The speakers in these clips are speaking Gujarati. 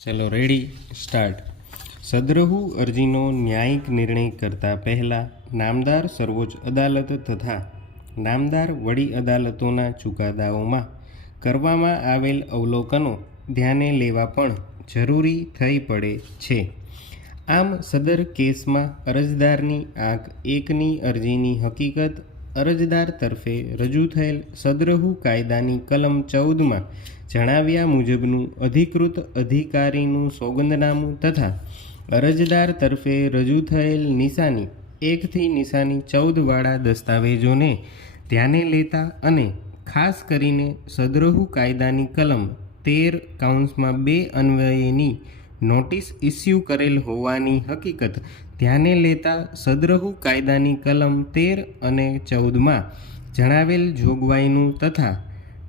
ચલો રેડી સ્ટાર્ટ. સદ્રહુ અરજીનો ન્યાયિક નિર્ણય કરતા પહેલાં નામદાર સર્વોચ્ચ અદાલત તથા નામદાર વડી અદાલતોના ચુકાદાઓમાં કરવામાં આવેલ અવલોકનો ધ્યાને લેવા પણ જરૂરી થઈ પડે છે. આમ સદર કેસમાં અરજદારની આંક 1ની અરજીની હકીકત અરજદાર તરફે રજૂ થયેલ સદ્રહુ કાયદાની કલમ 14માં જણાવ્યા મુજબનું અધિકૃત અધિકારીનું સોગંદનામું તથા અરજદાર તરફે રજૂ થયેલ નિશાની 1થી નિશાની 14 વાળા દસ્તાવેજોને ધ્યાને લેતા અને ખાસ કરીને સદ્રહુ કાયદાની કલમ 13(2) અન્વયેની નોટિસ ઇસ્યુ કરેલ હોવાની હકીકત ધ્યાને લેતા સદ્રહુ કાયદાની કલમ 13 અને 14માં જણાવેલ જોગવાઈનું તથા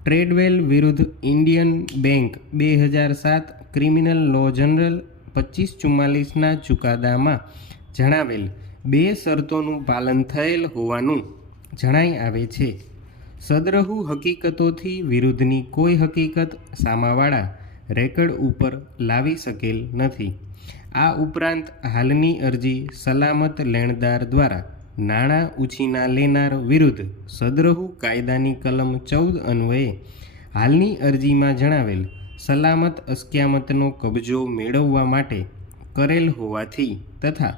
ટ્રેડવેલ વિરુદ્ધ ઇન્ડિયન બેંક 2007 ક્રિમિનલ લો જનરલ 2544ના ચુકાદામાં જણાવેલ 2 શરતોનું પાલન થયેલ હોવાનું જણાઈ આવે છે. સદ્રહુ હકીકતોથી વિરુદ્ધની કોઈ હકીકત સામાવાળા રેકર્ડ ઉપર લાવી શકેલ નથી. આ ઉપરાંત હાલની અરજી સલામત લેણદાર દ્વારા નાણાં ઉછીના લેનાર વિરુદ્ધ સદ્રહુ કાયદાની કલમ 14 અન્વયે હાલની અરજીમાં જણાવેલ સલામત અસ્ક્યામતનો કબજો મેળવવા માટે કરેલ હોવાથી તથા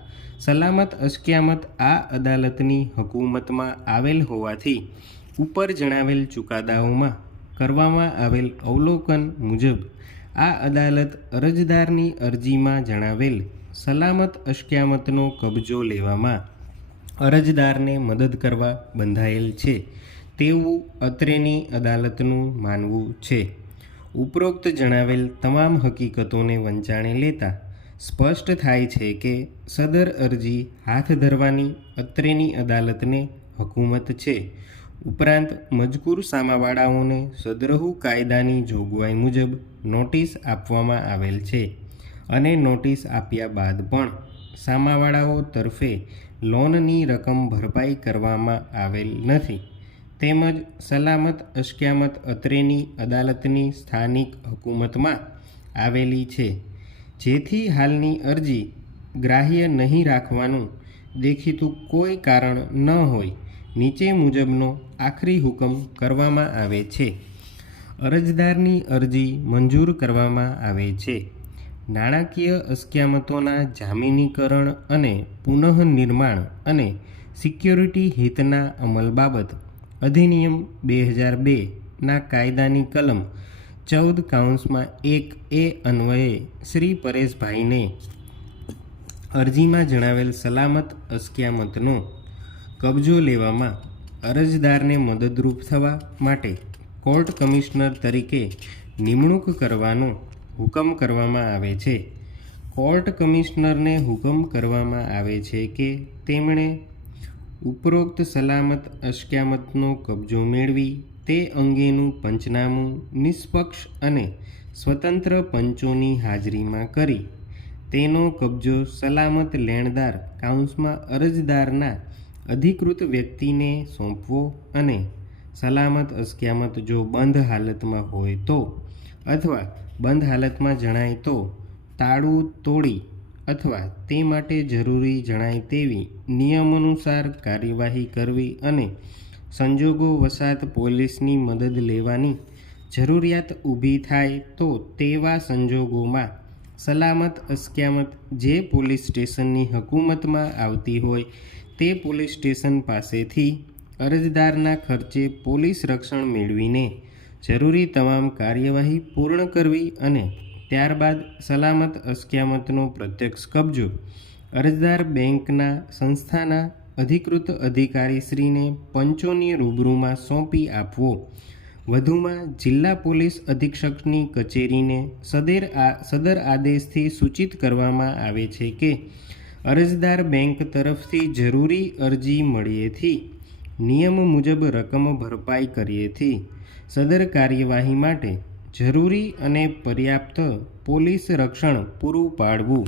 સલામત અસ્ક્યામત આ અદાલતની હકૂમતમાં આવેલ હોવાથી ઉપર જણાવેલ ચુકાદાઓમાં કરવામાં આવેલ અવલોકન મુજબ આ અદાલત અરજદારની અરજીમાં જણાવેલ સલામત અસ્ક્યામતનો કબજો લેવામાં અરજદારને મદદ કરવા બંધાયેલ છે તેવું અત્રેની અદાલતનું માનવું છે. ઉપરોક્ત જણાવેલ તમામ હકીકતોને વંચાણે લેતા સ્પષ્ટ થાય છે કે સદર અરજી હાથ ધરવાની અત્રેની અદાલતને હકૂમત છે. ઉપરાંત મજકૂર સામાવાળાઓને સદ્રહુ કાયદાની જોગવાઈ મુજબ નોટિસ આપવામાં આવેલ છે અને નોટિસ આપ્યા બાદ પણ સામાવાળાઓ તરફે લોનની રકમ ભરપાઈ કરવામાં આવેલ નથી. તેમજ સલામત અસ્ક્યામત અત્રેની અદાલતની સ્થાનિક હકૂમતમાં આવેલી છે, જેથી હાલની અરજી ગ્રાહ્ય નહીં રાખવાનું દેખીતું કોઈ કારણ ન હોય નીચે મુજબનો આખરી હુકમ કરવામાં આવે છે. અરજદારની અરજી મંજૂર કરવામાં આવે છે. નાણાકીય અસ્ક્યામતોના જામીનીકરણ અને પુનઃનિર્માણ અને સિક્યોરિટી હિતના અમલ બાબત અધિનિયમ 2002ના કાયદાની કલમ 14(1)(a) અન્વયે શ્રી પરેશભાઈને અરજીમાં જણાવેલ સલામત અસ્ક્યામતનો કબજો લેવામાં અરજદારને મદદરૂપ થવા માટે કોર્ટ કમિશનર તરીકે નિમણૂક કરવાનો હુકમ કરવામાં આવે છે. કોર્ટ કમિશનરને હુકમ કરવામાં આવે છે કે તેમણે ઉપરોક્ત સલામત અસ્ક્યામતનો કબજો મેળવી તે અંગેનું પંચનામું નિષ્પક્ષ અને સ્વતંત્ર પંચોની હાજરીમાં કરી તેનો કબજો સલામત લેણદાર કાઉન્સમાં અરજદારના અધિકૃત વ્યક્તિને સોંપવો અને સલામત અસ્ક્યામત જો બંધ હાલતમાં હોય તો અથવા બંધ હાલતમાં જણાય તો તાળું તોડી અથવા તે માટે જરૂરી જણાય તેવી નિયમાનુસાર કાર્યવાહી કરવી અને સંજોગો વસાત પોલીસની મદદ લેવાની જરૂરિયાત ઊભી થાય તો તેવા સંજોગોમાં સલામત અસ્ક્યામત જે પોલીસ સ્ટેશનની હકૂમતમાં આવતી હોય તે પોલીસ સ્ટેશન પાસેથી અરજદારના ખર્ચે પોલીસ રક્ષણ મેળવીને જરૂરી તમામ કાર્યવાહી પૂર્ણ કરવી અને ત્યારબાદ સલામત અસ્ક્યામતનો પ્રત્યક્ષ કબજો અરજદાર બેંકના સંસ્થાના અધિકૃત અધિકારીશ્રીને પંચોની રૂબરૂમાં સોંપી આપવો. વધુમાં જિલ્લા પોલીસ અધિક્ષકની કચેરીને સદર આદેશથી સૂચિત કરવામાં આવે છે કે અરજદાર બેંક તરફથી જરૂરી અરજી મળીએથી નિયમ મુજબ રકમ ભરપાઈ કરીએથી સદર કાર્યવાહી માટે જરૂરી અને પર્યાપ્ત પોલીસ રક્ષણ પૂરું પાડવું.